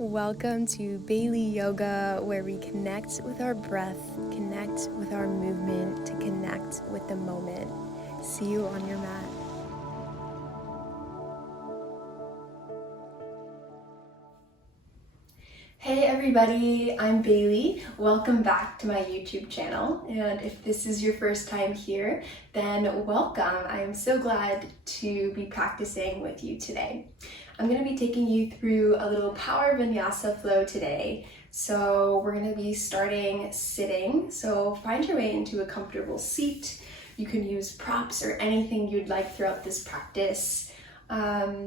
Welcome to Baileyyyoga, where we connect with our breath, connect with our movement, to connect with the moment. See you on your mat. Hey everybody, I'm Bailey. Welcome back to my YouTube channel. And if this is your first time here, then welcome. I am so glad to be practicing with you today. I'm going to be taking you through a little power vinyasa flow today. So we're going to be starting sitting. So find your way into a comfortable seat. You can use props or anything you'd like throughout this practice.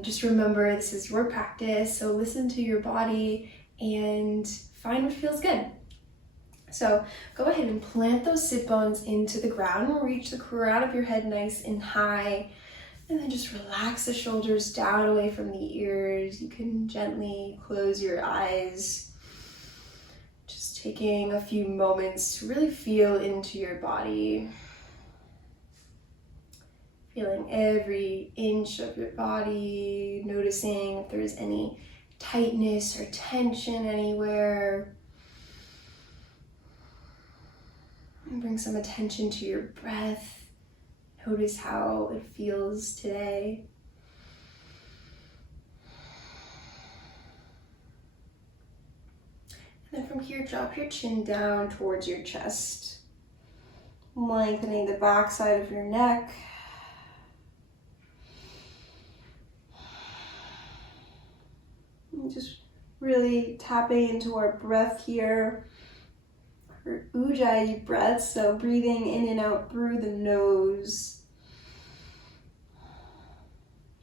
Just remember, this is your practice, so listen to your body and find what feels good. So go ahead and plant those sit bones into the ground. Reach the crown of your head nice and high. And then just relax the shoulders down away from the ears. You can gently close your eyes. Just taking a few moments to really feel into your body. Feeling every inch of your body. Noticing if there's any tightness or tension anywhere. And bring some attention to your breath. Notice how it feels today. And then from here, drop your chin down towards your chest. Lengthening the back side of your neck. And just really tapping into our breath here. Our Ujjayi breath, so breathing in and out through the nose.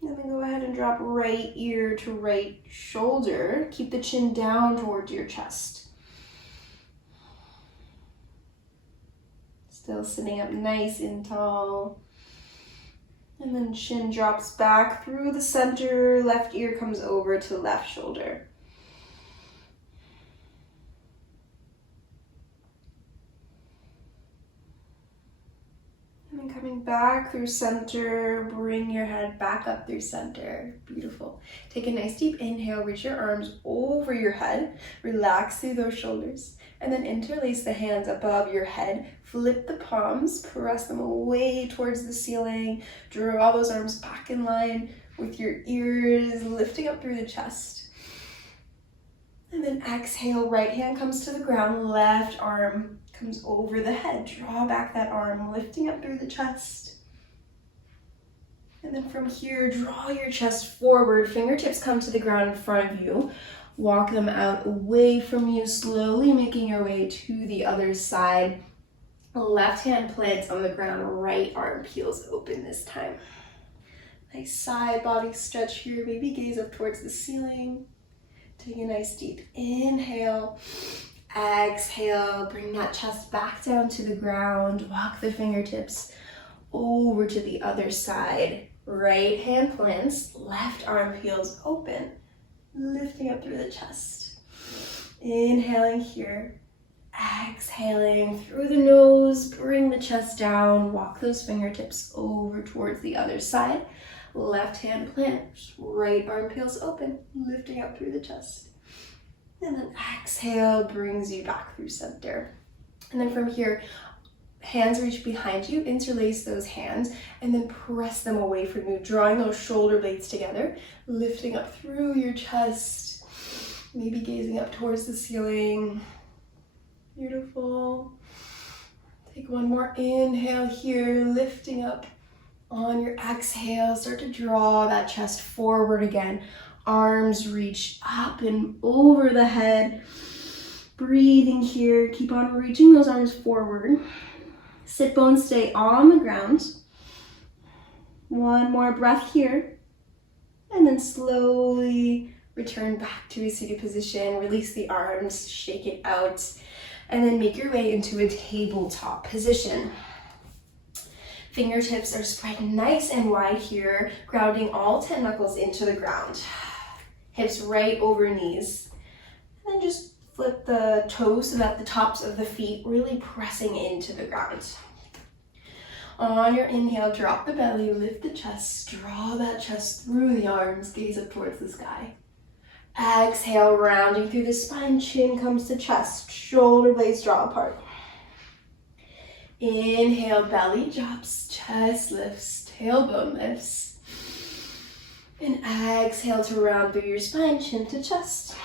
And then go ahead and drop right ear to right shoulder. Keep the chin down towards your chest. Still sitting up nice and tall. And then chin drops back through the center. Left ear comes over to left shoulder. And coming back through center, bring your head back up through center. Beautiful. Take a nice deep inhale, reach your arms over your head, relax through those shoulders, and then interlace the hands above your head. Flip the palms, press them away towards the ceiling, draw those arms back in line with your ears, lifting up through the chest. And then exhale, right hand comes to the ground, left arm comes over the head. Draw back that arm, lifting up through the chest. And then from here, draw your chest forward. Fingertips come to the ground in front of you. Walk them out away from you, slowly making your way to the other side. Left hand plants on the ground, right arm peels open this time. Nice side body stretch here. Maybe gaze up towards the ceiling. Take a nice deep inhale. Exhale, bring that chest back down to the ground. Walk the fingertips over to the other side. Right hand plants, left arm peels open, lifting up through the chest. Inhaling here, exhaling through the nose, bring the chest down, walk those fingertips over towards the other side. Left hand plants, right arm peels open, lifting up through the chest. And then exhale brings you back through center. And then from here, hands reach behind you, interlace those hands, and then press them away from you, drawing those shoulder blades together, lifting up through your chest, maybe gazing up towards the ceiling. Beautiful. Take one more inhale here, lifting up on your exhale. Start to draw that chest forward again. Arms reach up and over the head. Breathing here. Keep on reaching those arms forward. Sit bones stay on the ground. One more breath here. And then slowly return back to a seated position. Release the arms, shake it out. And then make your way into a tabletop position. Fingertips are spread nice and wide here, grounding all 10 knuckles into the ground. Hips right over knees. And then just flip the toes so that the tops of the feet really pressing into the ground. On your inhale, drop the belly, lift the chest, draw that chest through the arms, gaze up towards the sky. Exhale, rounding through the spine, chin comes to chest, shoulder blades draw apart. Inhale, belly drops, chest lifts, tailbone lifts. And exhale to round through your spine, chin to chest.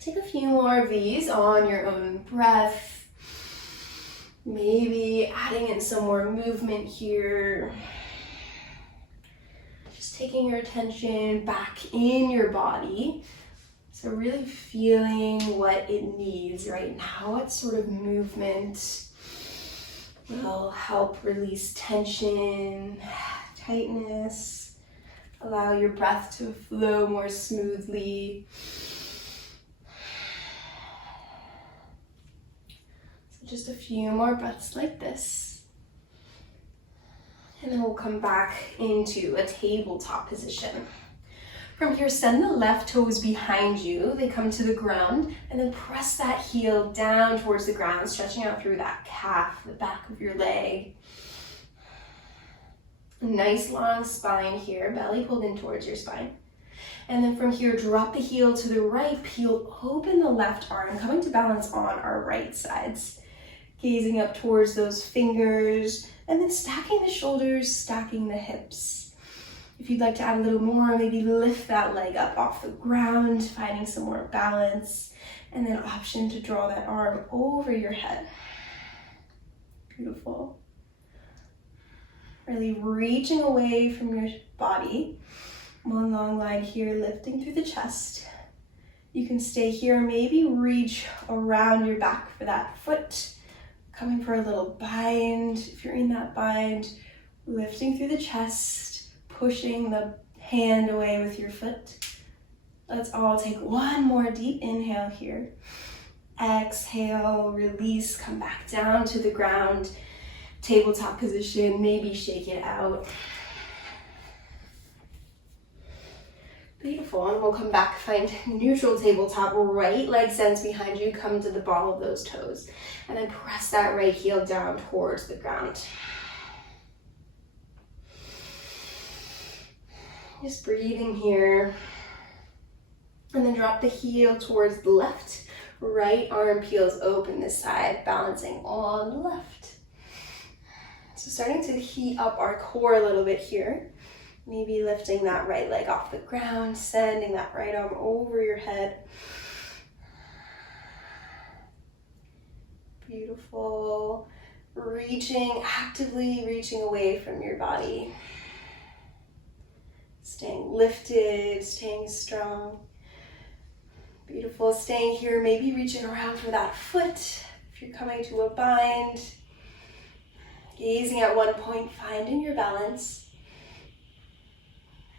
Take a few more of these on your own breath. Maybe adding in some more movement here. Just taking your attention back in your body. So really feeling what it needs right now. What sort of movement will help release tension, tightness. Allow your breath to flow more smoothly. So just a few more breaths like this. And then we'll come back into a tabletop position. From here, send the left toes behind you. They come to the ground, and then press that heel down towards the ground, stretching out through that calf, the back of your leg. Nice long spine here, belly pulled in towards your spine. And then from here, drop the heel to the right, peel open the left arm, coming to balance on our right sides. Gazing up towards those fingers, and then stacking the shoulders, stacking the hips. If you'd like to add a little more, maybe lift that leg up off the ground, finding some more balance, and then option to draw that arm over your head. Beautiful. Really reaching away from your body. One long line here, lifting through the chest. You can stay here, maybe reach around your back for that foot. Coming for a little bind. If you're in that bind, lifting through the chest, pushing the hand away with your foot. Let's all take one more deep inhale here. Exhale, release, come back down to the ground. Tabletop position, maybe shake it out. Beautiful, and we'll come back, find neutral tabletop, right leg sends behind you, come to the ball of those toes. And then press that right heel down towards the ground. Just breathing here. And then drop the heel towards the left. Right arm peels open this side, balancing on the left. So starting to heat up our core a little bit here. Maybe lifting that right leg off the ground, sending that right arm over your head. Beautiful. Actively reaching away from your body. Staying lifted, staying strong. Beautiful. Staying here, maybe reaching around for that foot. If you're coming to a bind. Gazing at one point, finding your balance.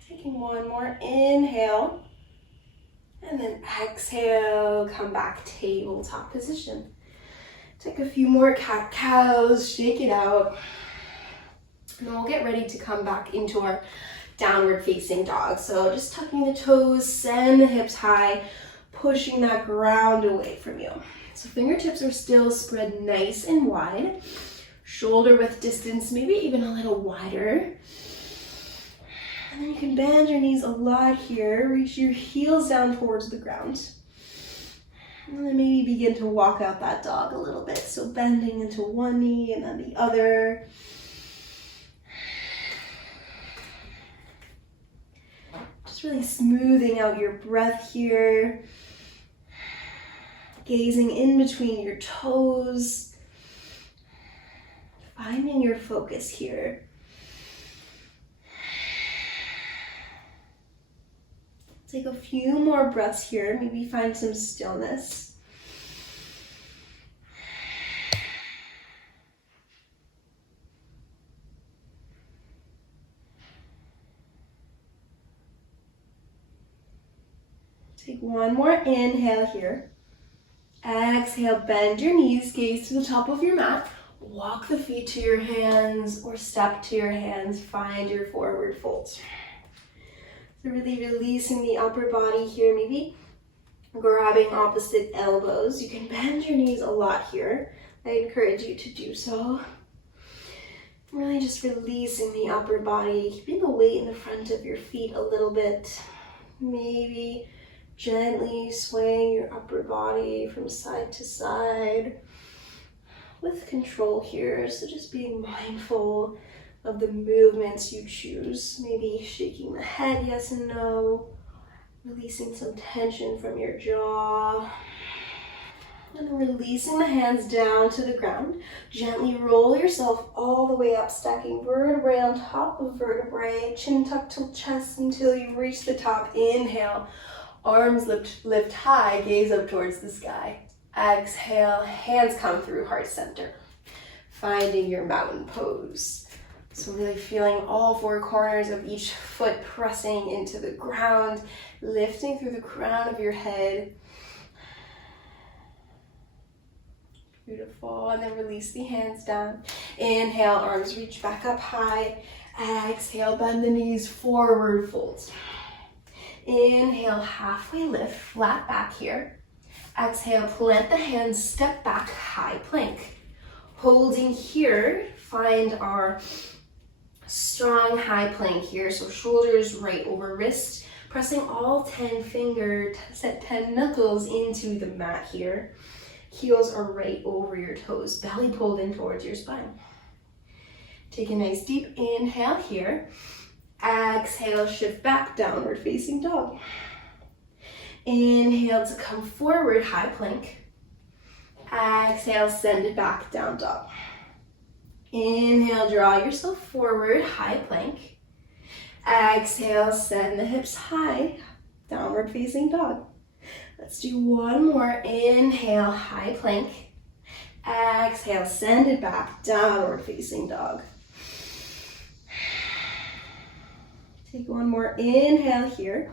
Taking one more inhale, and then exhale, come back, tabletop position. Take a few more cat-cows, shake it out, and then we'll get ready to come back into our downward facing dog. So just tucking the toes, send the hips high, pushing that ground away from you. So fingertips are still spread nice and wide, shoulder width distance, maybe even a little wider. And then you can bend your knees a lot here. Reach your heels down towards the ground. And then maybe begin to walk out that dog a little bit. So bending into one knee and then the other. Just really smoothing out your breath here. Gazing in between your toes. Finding your focus here. Take a few more breaths here, maybe find some stillness. Take one more inhale here. Exhale, bend your knees, gaze to the top of your mat. Walk the feet to your hands or step to your hands, find your forward fold. So really releasing the upper body here, maybe grabbing opposite elbows. You can bend your knees a lot here. I encourage you to do so. Really just releasing the upper body, keeping the weight in the front of your feet a little bit. Maybe gently swaying your upper body from side to side with control here. So just being mindful of the movements you choose. Maybe shaking the head yes and no, releasing some tension from your jaw. And then releasing the hands down to the ground. Gently roll yourself all the way up, stacking vertebrae on top of vertebrae. Chin tucked to chest until you reach the top. Inhale, arms lift high, gaze up towards the sky. Exhale, hands come through heart center. Finding your mountain pose. So really feeling all four corners of each foot pressing into the ground, lifting through the crown of your head. Beautiful, and then release the hands down. Inhale, arms reach back up high. Exhale, bend the knees, forward fold. Inhale, halfway lift, flat back here. Exhale, plant the hands, step back, high plank. Holding here, find our strong high plank here. So shoulders right over wrist, pressing all 10 fingers, 10 knuckles into the mat here. Heels are right over your toes, belly pulled in towards your spine. Take a nice deep inhale here. Exhale, shift back, downward facing dog. Inhale to come forward, high plank. Exhale, send it back, down dog. Inhale, draw yourself forward, high plank. Exhale, send the hips high, downward facing dog. Let's do one more. Inhale, high plank. Exhale, send it back, downward facing dog. Take one more inhale here.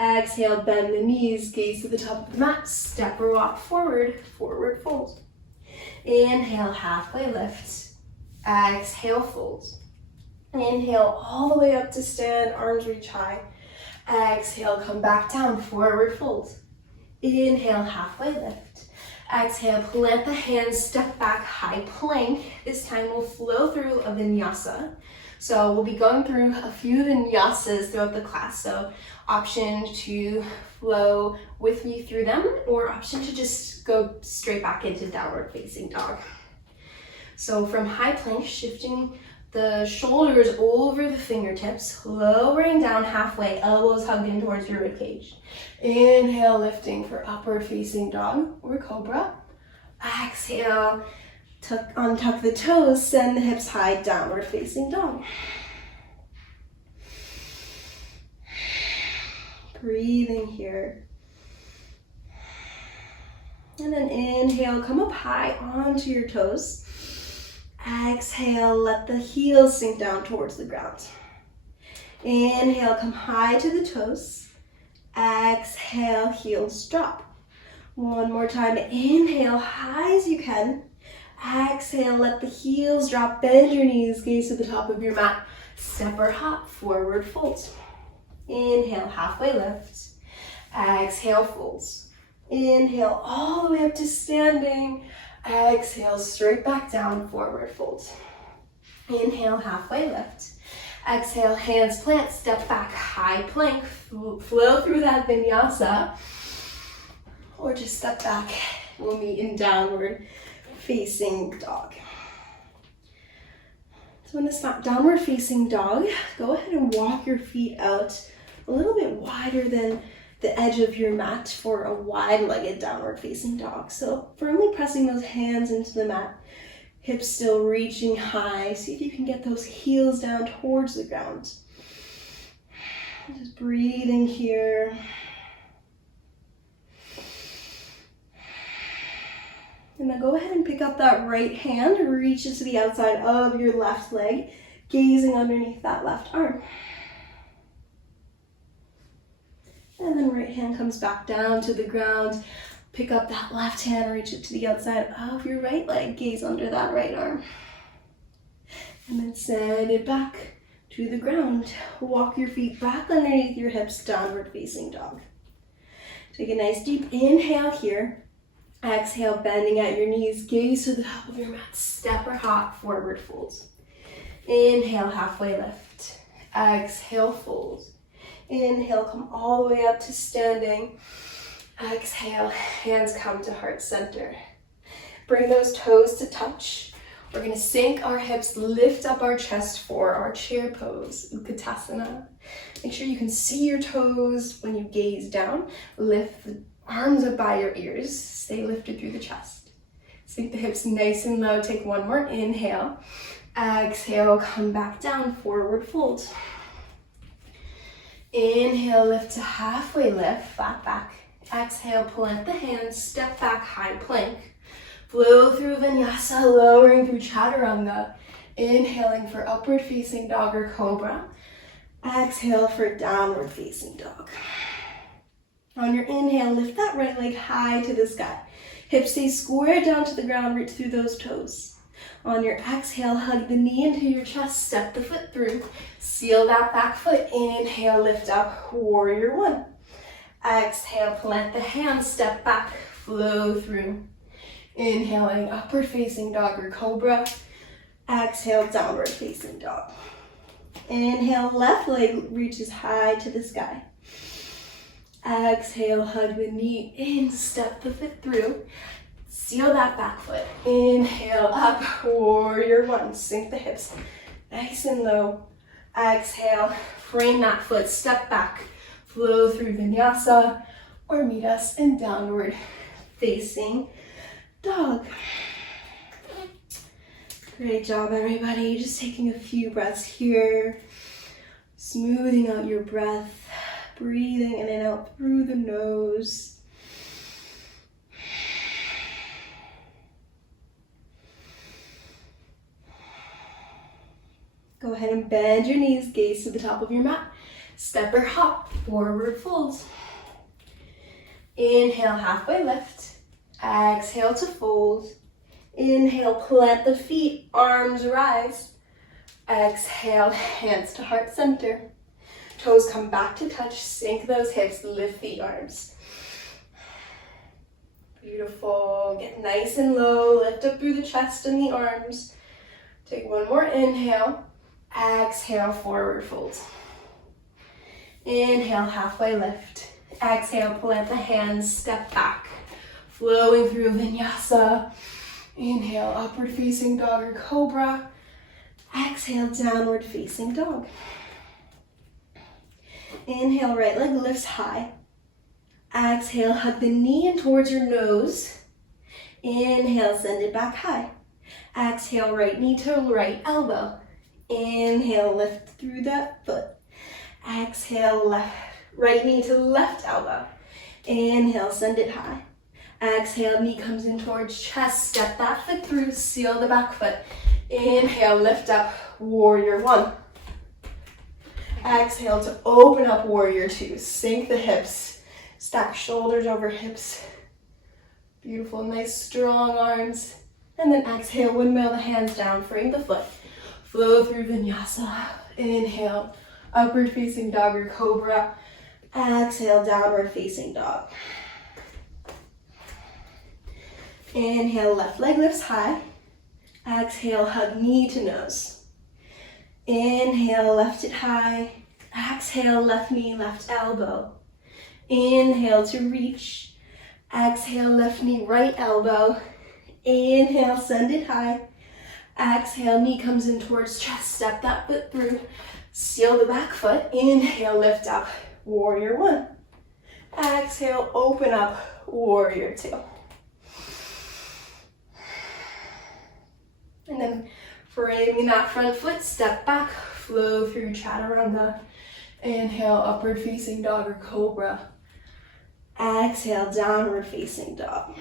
Exhale, bend the knees, gaze to the top of the mat, step or walk forward, forward fold. Inhale, halfway lift. Exhale, fold. Inhale all the way up to stand, arms reach high. Exhale, come back down, forward fold. Inhale, halfway lift. Exhale, plant the hands, step back, high plank. This time we'll flow through a vinyasa. So we'll be going through a few vinyasas throughout the class. So option to flow with me through them, or option to just go straight back into downward facing dog. So from high plank, shifting the shoulders over the fingertips, lowering down halfway, elbows hugged in towards your ribcage. Inhale, lifting for upward facing dog or cobra. Exhale, untuck the toes, send the hips high, downward facing dog. Breathing here. And then inhale, come up high onto your toes. Exhale, let the heels sink down towards the ground. Inhale, come high to the toes. Exhale, heels drop. One more time, inhale, high as you can. Exhale, let the heels drop, bend your knees, gaze to the top of your mat. Step or hop, forward fold. Inhale, halfway lift. Exhale, folds. Inhale, all the way up to standing. Exhale, straight back down, forward fold. Inhale, halfway lift. Exhale, hands plant, step back, high plank. Flow through that vinyasa. Or just step back. We'll meet in downward facing dog. So in this downward facing dog, go ahead and walk your feet out a little bit wider than the edge of your mat for a wide-legged downward facing dog. So firmly pressing those hands into the mat, hips still reaching high. See if you can get those heels down towards the ground. Just breathing here. And then go ahead and pick up that right hand, reach it to the outside of your left leg, gazing underneath that left arm. And then right hand comes back down to the ground. Pick up that left hand, reach it to the outside of your right leg, gaze under that right arm. And then send it back to the ground. Walk your feet back underneath your hips, downward facing dog. Take a nice deep inhale here. Exhale, bending at your knees, gaze to the top of your mat, step or hop, forward fold. Inhale, halfway lift. Exhale, fold. Inhale, come all the way up to standing. Exhale, hands come to heart center. Bring those toes to touch. We're gonna sink our hips, lift up our chest for our chair pose, Utkatasana. Make sure you can see your toes when you gaze down. Lift the arms up by your ears. Stay lifted through the chest. Sink the hips nice and low. Take one more inhale. Exhale, come back down, forward fold. Inhale, lift to halfway lift, flat back. Exhale, plant the hands, step back, high plank. Flow through Vinyasa, lowering through Chaturanga. Inhaling for upward facing dog or cobra. Exhale for downward facing dog. On your inhale, lift that right leg high to the sky. Hips stay square down to the ground, reach through those toes. On your exhale, hug the knee into your chest, step the foot through. Seal that back foot. Inhale, lift up, warrior one. Exhale, plant the hands, step back, flow through. Inhaling, upward facing dog or cobra. Exhale, downward facing dog. Inhale, left leg reaches high to the sky. Exhale, hug the knee in, step the foot through. Seal that back foot. Inhale, up, warrior one. Sink the hips nice and low. Exhale, frame that foot, step back. Flow through Vinyasa or meet us in downward facing dog. Great job, everybody. Just taking a few breaths here. Smoothing out your breath. Breathing in and out through the nose. Go ahead and bend your knees, gaze to the top of your mat. Step or hop, forward fold. Inhale, halfway lift. Exhale to fold. Inhale, plant the feet, arms rise. Exhale, hands to heart center. Toes come back to touch, sink those hips, lift the arms. Beautiful, get nice and low, lift up through the chest and the arms. Take one more inhale. Exhale, forward fold. Inhale, halfway lift. Exhale, plant the hands, step back. Flowing through Vinyasa. Inhale, upward facing dog or cobra. Exhale, downward facing dog. Inhale, right leg lifts high. Exhale, hug the knee in towards your nose. Inhale, send it back high. Exhale, right knee to right elbow. Inhale, lift through that foot. Exhale, right knee to left elbow. Inhale, send it high. Exhale, knee comes in towards chest. Step that foot through, seal the back foot. Inhale, lift up, warrior one. Exhale to open up, warrior two. Sink the hips. Stack shoulders over hips. Beautiful, nice strong arms. And then exhale, windmill the hands down, frame the foot. Flow through Vinyasa. Inhale, upward facing dog or cobra. Exhale, downward facing dog. Inhale, left leg lifts high. Exhale, hug knee to nose. Inhale, left it high. Exhale, left knee, left elbow. Inhale to reach. Exhale, left knee, right elbow. Inhale, send it high. Exhale, knee comes in towards chest. Step that foot through. Seal the back foot. Inhale, lift up, warrior one. Exhale, open up, warrior two. And then framing that front foot, step back, flow through Chaturanga. Inhale, upward facing dog or cobra. Exhale, downward facing dog.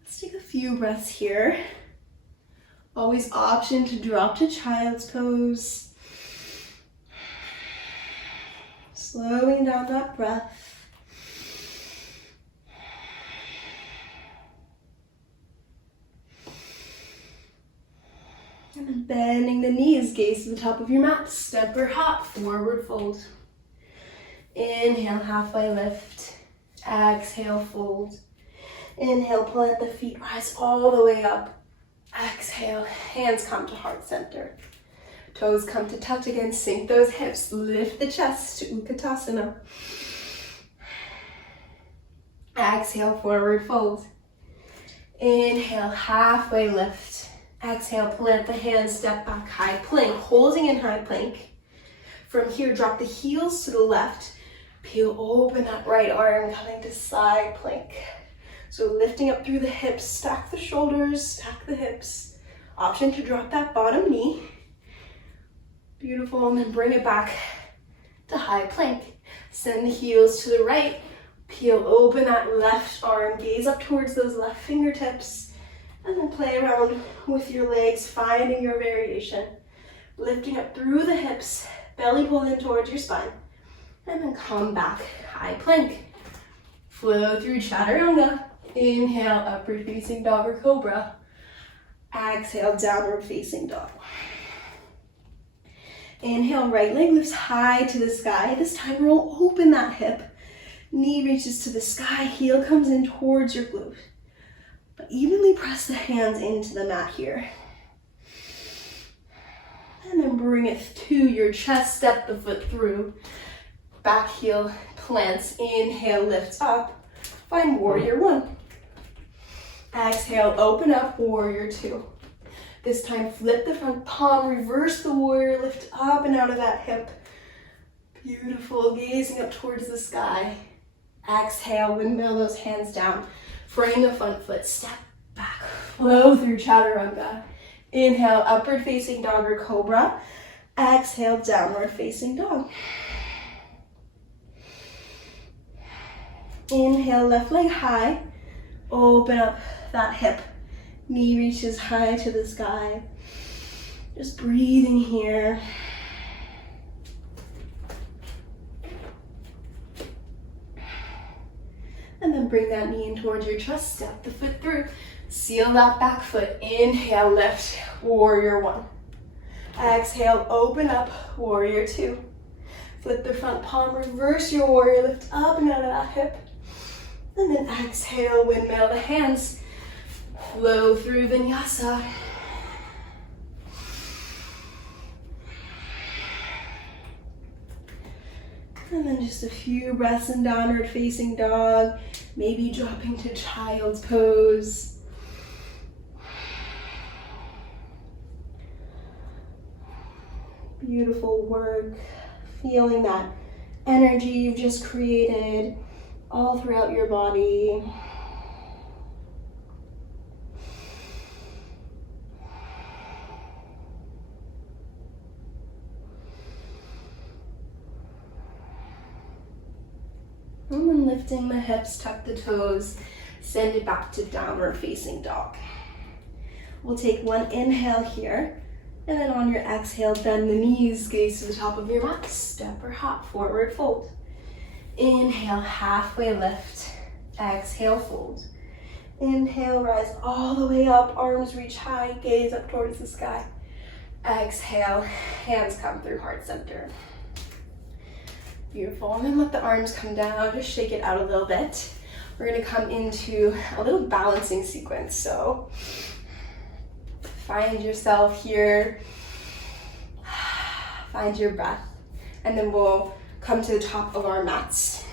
Let's take a few breaths here. Always option to drop to child's pose. Slowing down that breath. And then bending the knees, gaze to the top of your mat. Step or hop, forward fold. Inhale, halfway lift. Exhale, fold. Inhale, plant the feet, rise all the way up. Exhale, hands come to heart center. Toes come to touch again. Sink those hips. Lift the chest to Utkatasana. Exhale, forward fold. Inhale, halfway lift. Exhale, plant the hands, step back, high plank. Holding in high plank. From here, drop the heels to the left. Peel open that right arm, coming to side plank. So lifting up through the hips, stack the shoulders, stack the hips. Option to drop that bottom knee. Beautiful, and then bring it back to high plank. Send the heels to the right. Peel open that left arm, gaze up towards those left fingertips, and then play around with your legs, finding your variation. Lifting up through the hips, belly pull in towards your spine, and then come back, high plank. Flow through Chaturanga. Inhale, upward facing dog or cobra. Exhale, downward facing dog. Inhale, right leg lifts high to the sky. This time roll open that hip. Knee reaches to the sky, heel comes in towards your glute. But evenly press the hands into the mat here. And then bring it to your chest, step the foot through. Back heel plants, inhale, lift up. Find warrior one. Exhale, open up, warrior two. This time flip the front palm, reverse the warrior, lift up and out of that hip. Beautiful, gazing up towards the sky. Exhale, windmill those hands down. Frame the front foot, step back, flow through Chaturanga. Inhale, upward facing dog or cobra. Exhale, downward facing dog. Inhale, left leg high. Open up that hip. Knee reaches high to the sky. Just breathing here. And then bring that knee in towards your chest, step the foot through. Seal that back foot. Inhale, lift, warrior one. Exhale, open up, warrior two. Flip the front palm, reverse your warrior, lift up and out of that hip. And then exhale, windmill the hands. Flow through Vinyasa. And then just a few breaths in downward facing dog. Maybe dropping to child's pose. Beautiful work. Feeling that energy you've just created all throughout your body. And then lifting the hips, tuck the toes, send it back to downward facing dog. We'll take one inhale here, and then on your exhale, bend the knees, gaze to the top of your mat, step or hop, forward fold. Inhale, halfway lift. Exhale, fold. Inhale, rise all the way up, arms reach high, gaze up towards the sky. Exhale, hands come through heart center. Beautiful, and then let the arms come down, just shake it out a little bit. We're gonna come into a little balancing sequence, so find yourself here, find your breath, and then we'll come to the top of our mats.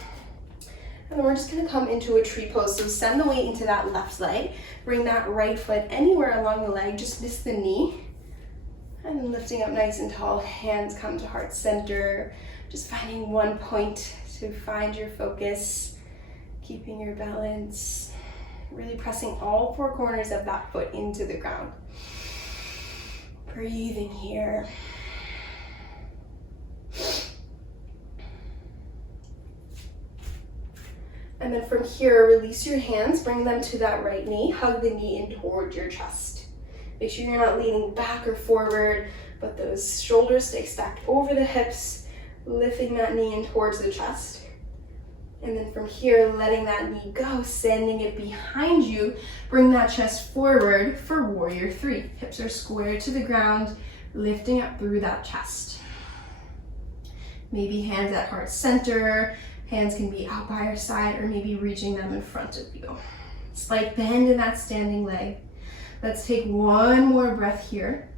And then we're just gonna come into a tree pose, so send the weight into that left leg, bring that right foot anywhere along the leg, just miss the knee, and then lifting up nice and tall, hands come to heart center. Just finding one point to find your focus, keeping your balance, really pressing all four corners of that foot into the ground. Breathing here. And then from here, release your hands, bring them to that right knee, hug the knee in towards your chest. Make sure you're not leaning back or forward, but those shoulders stay stacked over the hips, lifting that knee in towards the chest. And then from here, letting that knee go, sending it behind you. Bring that chest forward for warrior three. Hips are square to the ground, lifting up through that chest. Maybe hands at heart center. Hands can be out by your side or maybe reaching them in front of you. Slight bend in that standing leg. Let's take one more breath here.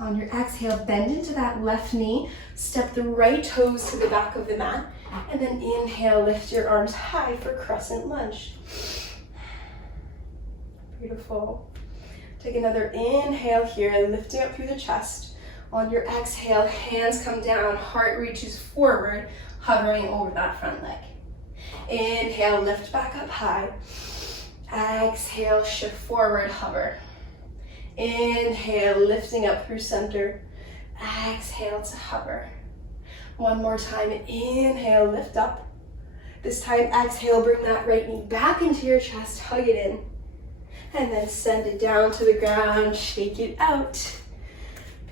On your exhale, bend into that left knee, step the right toes to the back of the mat, and then inhale, lift your arms high for crescent lunge. Beautiful. Take another inhale here, lifting up through the chest. On your exhale, hands come down, heart reaches forward, hovering over that front leg. Inhale, lift back up high. Exhale, shift forward, hover. Inhale, lifting up through center. Exhale to hover. One more time, inhale, lift up. This time, exhale, bring that right knee back into your chest, hug it in. And then send it down to the ground, shake it out.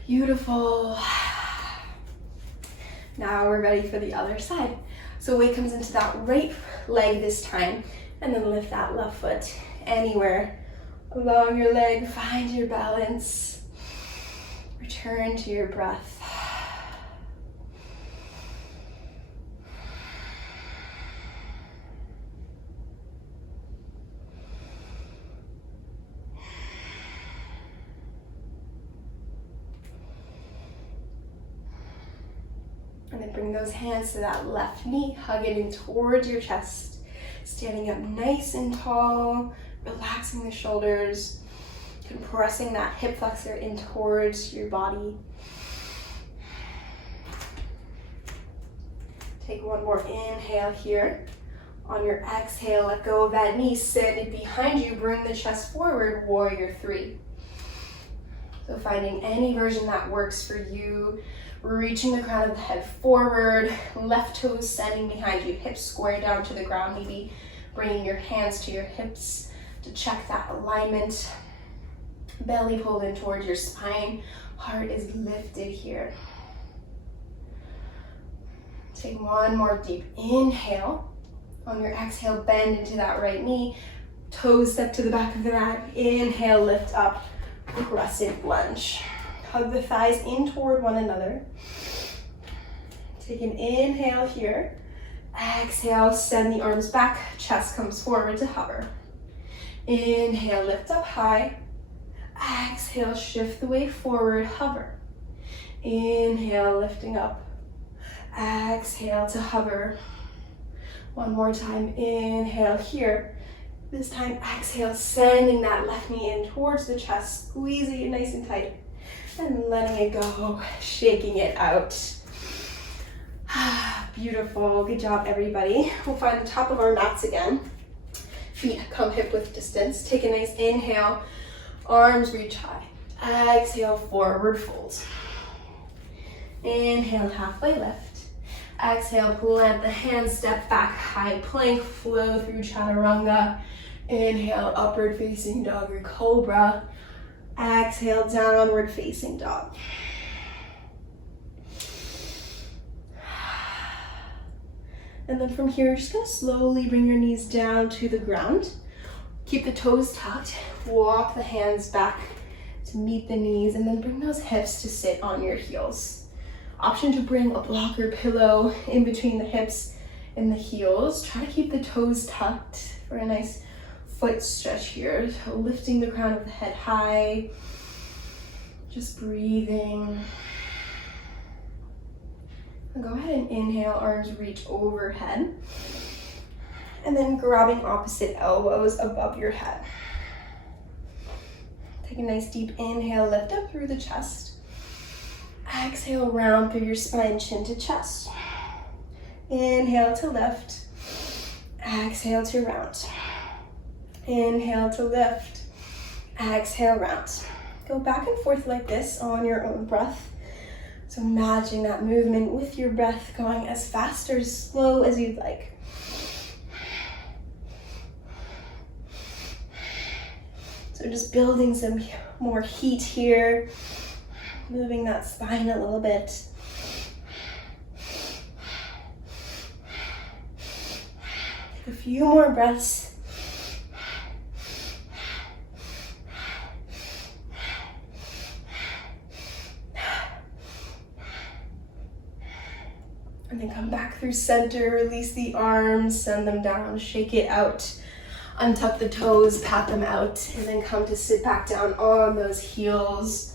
Beautiful. Now we're ready for the other side. So weight comes into that right leg this time, and then lift that left foot anywhere along your leg. Find your balance. Return to your breath. And then bring those hands to that left knee, hug it in towards your chest. Standing up nice and tall, relaxing the shoulders, compressing that hip flexor in towards your body. Take one more inhale here. On your exhale, let go of that knee, send it behind you, bring the chest forward, warrior three. So finding any version that works for you. Reaching the crown of the head forward, left toes standing behind you, hips square down to the ground, maybe bringing your hands to your hips to check that alignment. Belly pulled in towards your spine, heart is lifted here. Take one more deep inhale. On your exhale, bend into that right knee, toes step to the back of the mat. Inhale, lift up, crescent lunge. Hug the thighs in toward one another. Take an inhale here. Exhale, send the arms back, chest comes forward to hover. Inhale, lift up high. Exhale, shift the weight forward, hover. Inhale, lifting up. Exhale to hover. One more time, inhale here. This time, exhale, sending that left knee in towards the chest, squeezing it nice and tight. And letting it go, shaking it out. Beautiful, good job everybody. We'll find the top of our mats again. Feet come hip width distance. Take a nice inhale, arms reach high. Exhale, forward fold. Inhale, halfway lift. Exhale, plant the hands, step back, high plank, flow through chaturanga. Inhale, upward facing dog or cobra. Exhale, downward facing dog. And then from here, just gonna slowly bring your knees down to the ground. Keep the toes tucked. Walk the hands back to meet the knees, and then bring those hips to sit on your heels. Option to bring a block or pillow in between the hips and the heels. Try to keep the toes tucked for a nice foot stretch here, lifting the crown of the head high, just breathing. And go ahead and inhale, arms reach overhead. And then grabbing opposite elbows above your head. Take a nice deep inhale, lift up through the chest. Exhale, round through your spine, chin to chest. Inhale to lift. Exhale to round. Inhale to lift, exhale, round. Go back and forth like this on your own breath. So matching that movement with your breath, going as fast or as slow as you'd like. So just building some more heat here, moving that spine a little bit. Take a few more breaths. And then come back through center, release the arms, send them down, shake it out. Untuck the toes, pat them out, and then come to sit back down on those heels.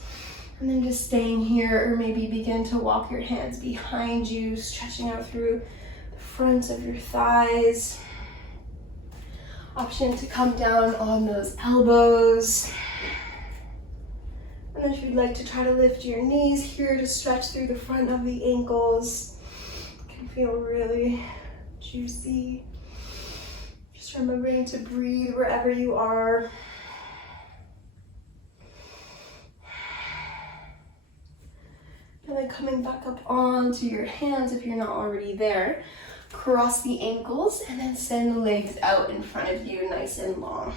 And then just staying here, or maybe begin to walk your hands behind you, stretching out through the front of your thighs. Option to come down on those elbows. And then if you'd like to try to lift your knees here to stretch through the front of the ankles, it can feel really juicy. Just remembering to breathe wherever you are. And then coming back up onto your hands if you're not already there. Cross the ankles and then send the legs out in front of you nice and long.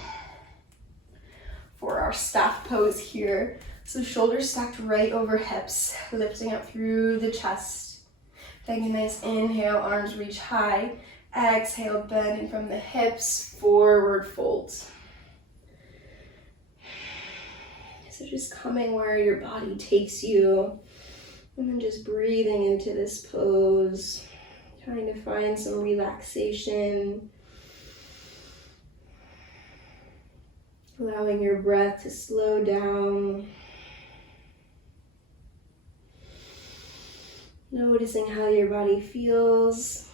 For our staff pose here, so shoulders stacked right over hips, lifting up through the chest. Take a nice inhale, arms reach high. Exhale, bending from the hips, forward fold. So just coming where your body takes you. And then just breathing into this pose, trying to find some relaxation. Allowing your breath to slow down. Noticing how your body feels.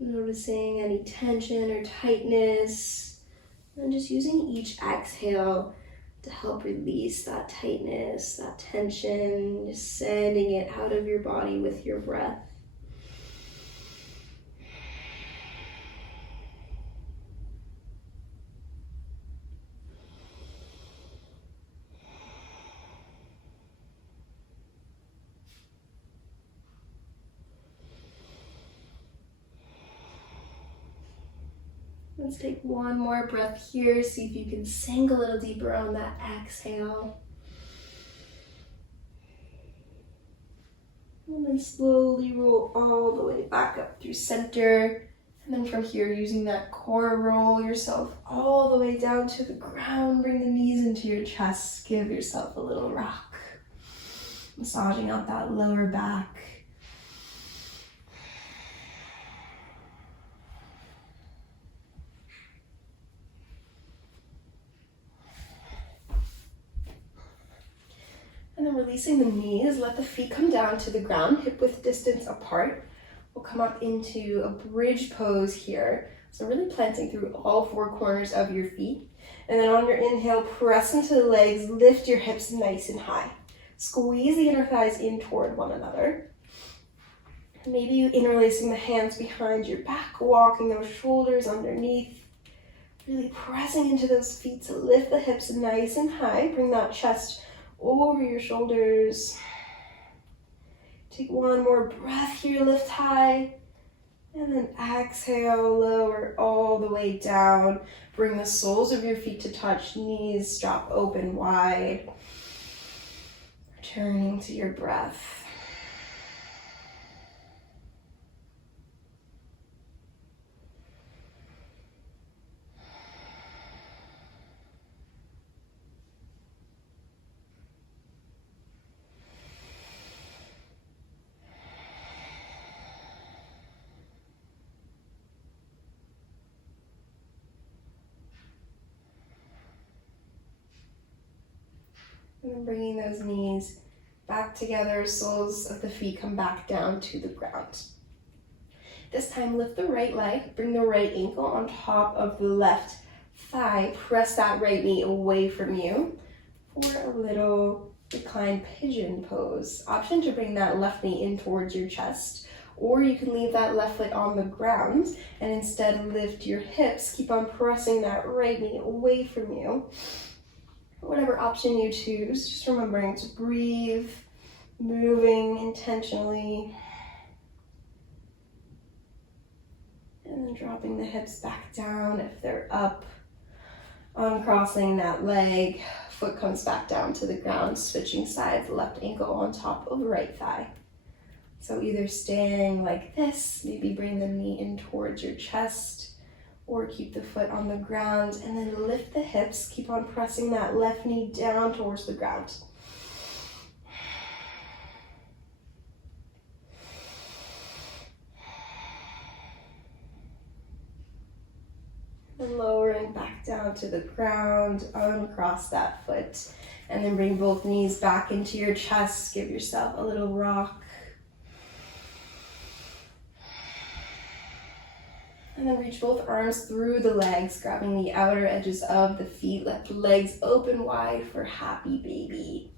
Noticing any tension or tightness. And just using each exhale to help release that tightness, that tension, just sending it out of your body with your breath. Let's take one more breath here. See if you can sink a little deeper on that exhale. And then slowly roll all the way back up through center. And then from here, using that core, roll yourself all the way down to the ground. Bring the knees into your chest. Give yourself a little rock. Massaging out that lower back. And then releasing the knees, let the feet come down to the ground, hip width distance apart. We'll come up into a bridge pose here. So really planting through all four corners of your feet. And then on your inhale, press into the legs, lift your hips nice and high. Squeeze the inner thighs in toward one another. Maybe you interlacing the hands behind your back, walking those shoulders underneath. Really pressing into those feet to lift the hips nice and high. Bring that chest over your shoulders. Take one more breath here, lift high. And then exhale, lower all the way down. Bring the soles of your feet to touch, knees drop open wide. Returning to your breath. And then bringing those knees back together, soles of the feet come back down to the ground. This time, lift the right leg, bring the right ankle on top of the left thigh. Press that right knee away from you for a little reclined pigeon pose. Option to bring that left knee in towards your chest, or you can leave that left foot on the ground and instead lift your hips. Keep on pressing that right knee away from you. Whatever option you choose, just remembering to breathe, moving intentionally. And then dropping the hips back down if they're up. Uncrossing that leg, foot comes back down to the ground, switching sides, left ankle on top of right thigh. So either staying like this, maybe bring the knee in towards your chest, or keep the foot on the ground and then lift the hips. Keep on pressing that left knee down towards the ground. And lowering back down to the ground, uncross that foot. And then bring both knees back into your chest. Give yourself a little rock. And then reach both arms through the legs, grabbing the outer edges of the feet. Let the legs open wide for happy baby.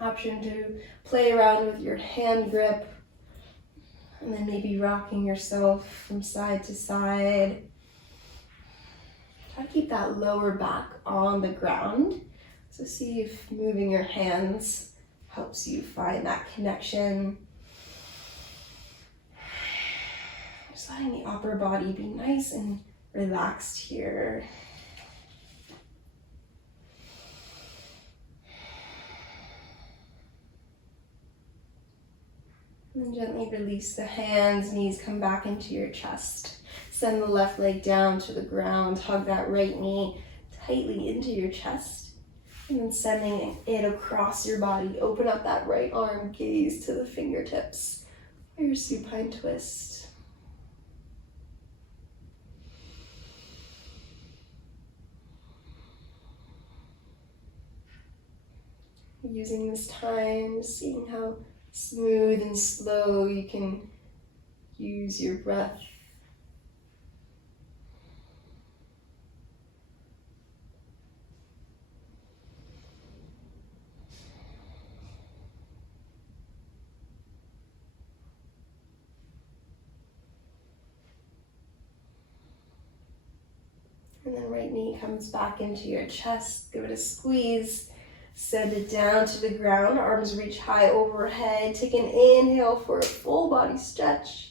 Option to play around with your hand grip. And then maybe rocking yourself from side to side. Try to keep that lower back on the ground. So see if moving your hands helps you find that connection. Just letting the upper body be nice and relaxed here. And then gently release the hands, knees come back into your chest. Send the left leg down to the ground. Hug that right knee tightly into your chest. And then sending it across your body. Open up that right arm, gaze to the fingertips for your supine twist. Using this time, seeing how smooth and slow you can use your breath. And then right knee comes back into your chest. Give it a squeeze. Send it down to the ground. Arms reach high overhead. Take an inhale for a full body stretch.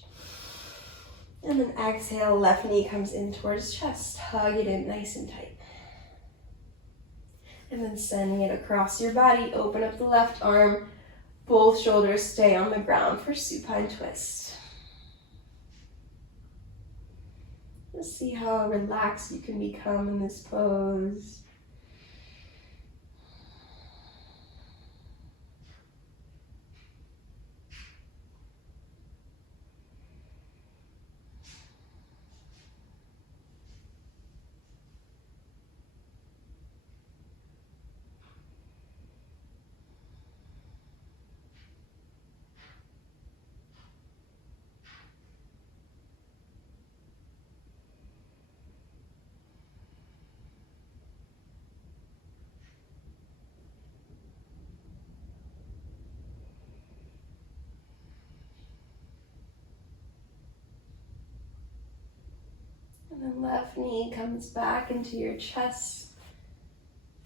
And then exhale, left knee comes in towards chest. Hug it in nice and tight. And then sending it across your body. Open up the left arm. Both shoulders stay on the ground for supine twist. Let's see how relaxed you can become in this pose. And then left knee comes back into your chest.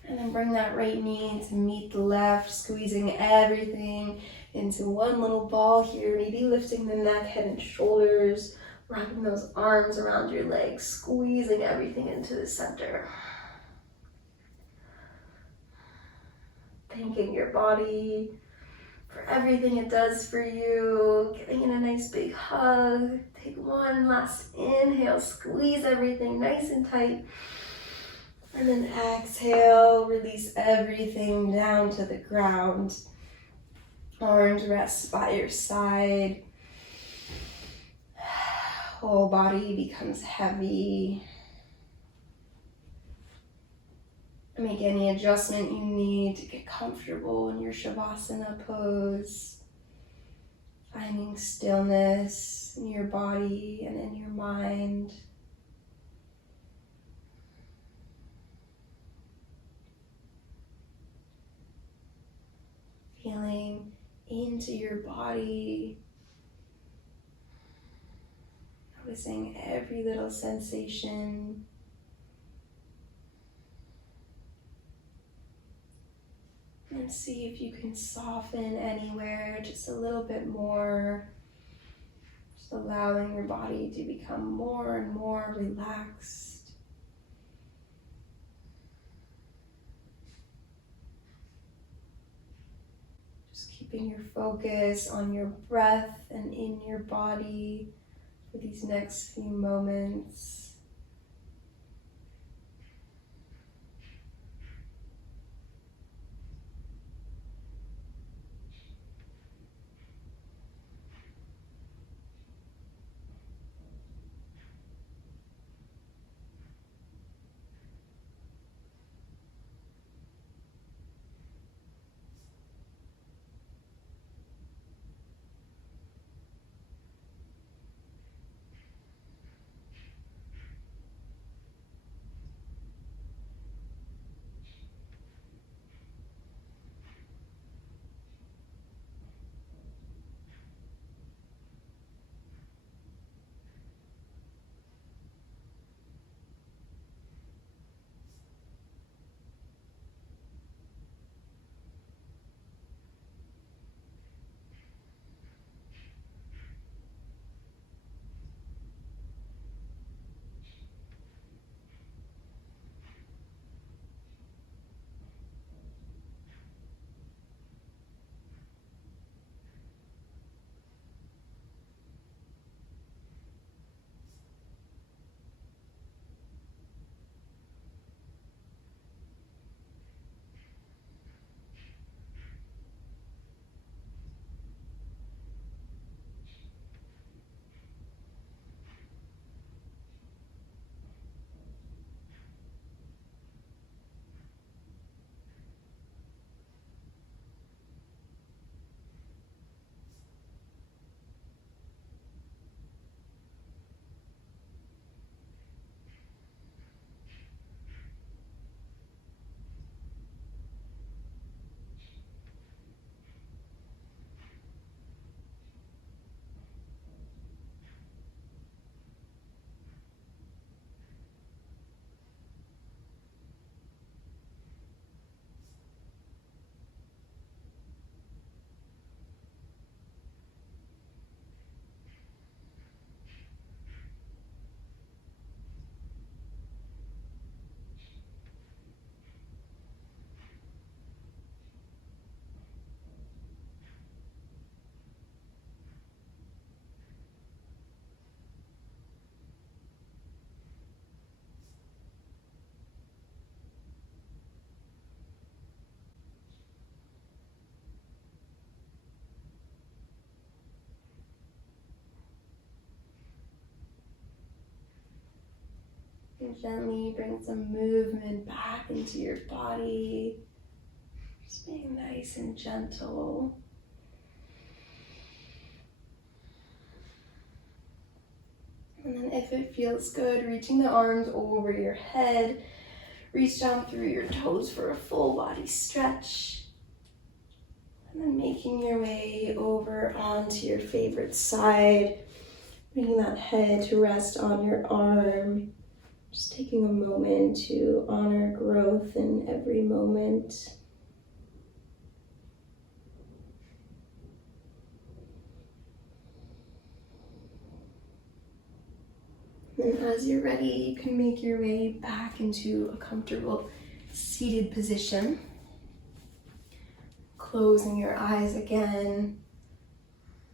And then bring that right knee to meet the left, squeezing everything into one little ball here. Maybe lifting the neck, head, and shoulders, wrapping those arms around your legs, squeezing everything into the center. Thanking your body for everything it does for you. Giving it a nice big hug. Take one last inhale, squeeze everything nice and tight. And then exhale, release everything down to the ground. Arms rest by your side. Whole body becomes heavy. Make any adjustment you need to get comfortable in your Savasana pose. Finding stillness in your body and in your mind. Feeling into your body. Noticing every little sensation. And see if you can soften anywhere just a little bit more. Just allowing your body to become more and more relaxed. Just keeping your focus on your breath and in your body for these next few moments. And gently bring some movement back into your body. Just being nice and gentle. And then if it feels good, reaching the arms over your head. Reach down through your toes for a full body stretch. And then making your way over onto your favorite side. Bringing that head to rest on your arm. Just taking a moment to honor growth in every moment. And as you're ready, you can make your way back into a comfortable seated position. Closing your eyes again.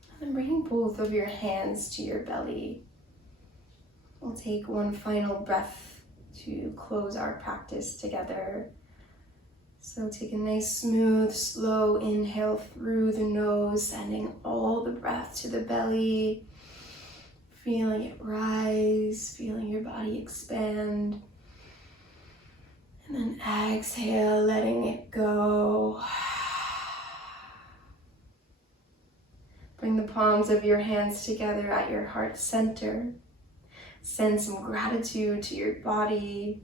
And then bringing both of your hands to your belly. We'll take one final breath to close our practice together. So take a nice, smooth, slow inhale through the nose, sending all the breath to the belly. Feeling it rise, feeling your body expand. And then exhale, letting it go. Bring the palms of your hands together at your heart center. Send some gratitude to your body.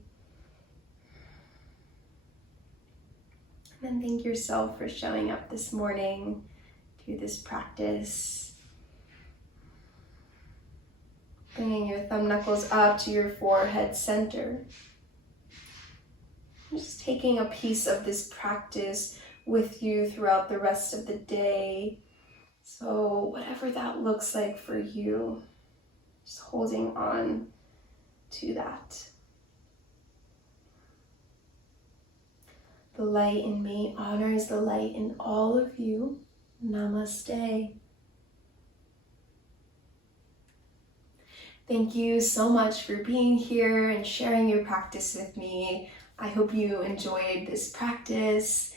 And then thank yourself for showing up this morning to this practice. Bringing your thumb knuckles up to your forehead center. Just taking a piece of this practice with you throughout the rest of the day. So whatever that looks like for you, just holding on to that. The light in me honors the light in all of you. Namaste. Thank you so much for being here and sharing your practice with me. I hope you enjoyed this practice.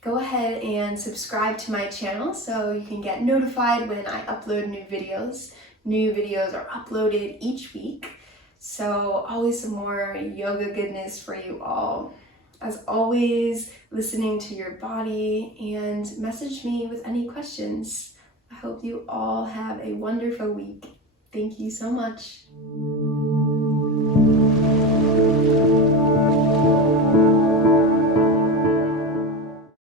Go ahead and subscribe to my channel so you can get notified when I upload new videos. New videos are uploaded each week, so always some more yoga goodness for you all. As always, listening to your body, and message me with any questions. I hope you all have a wonderful week. Thank you so much.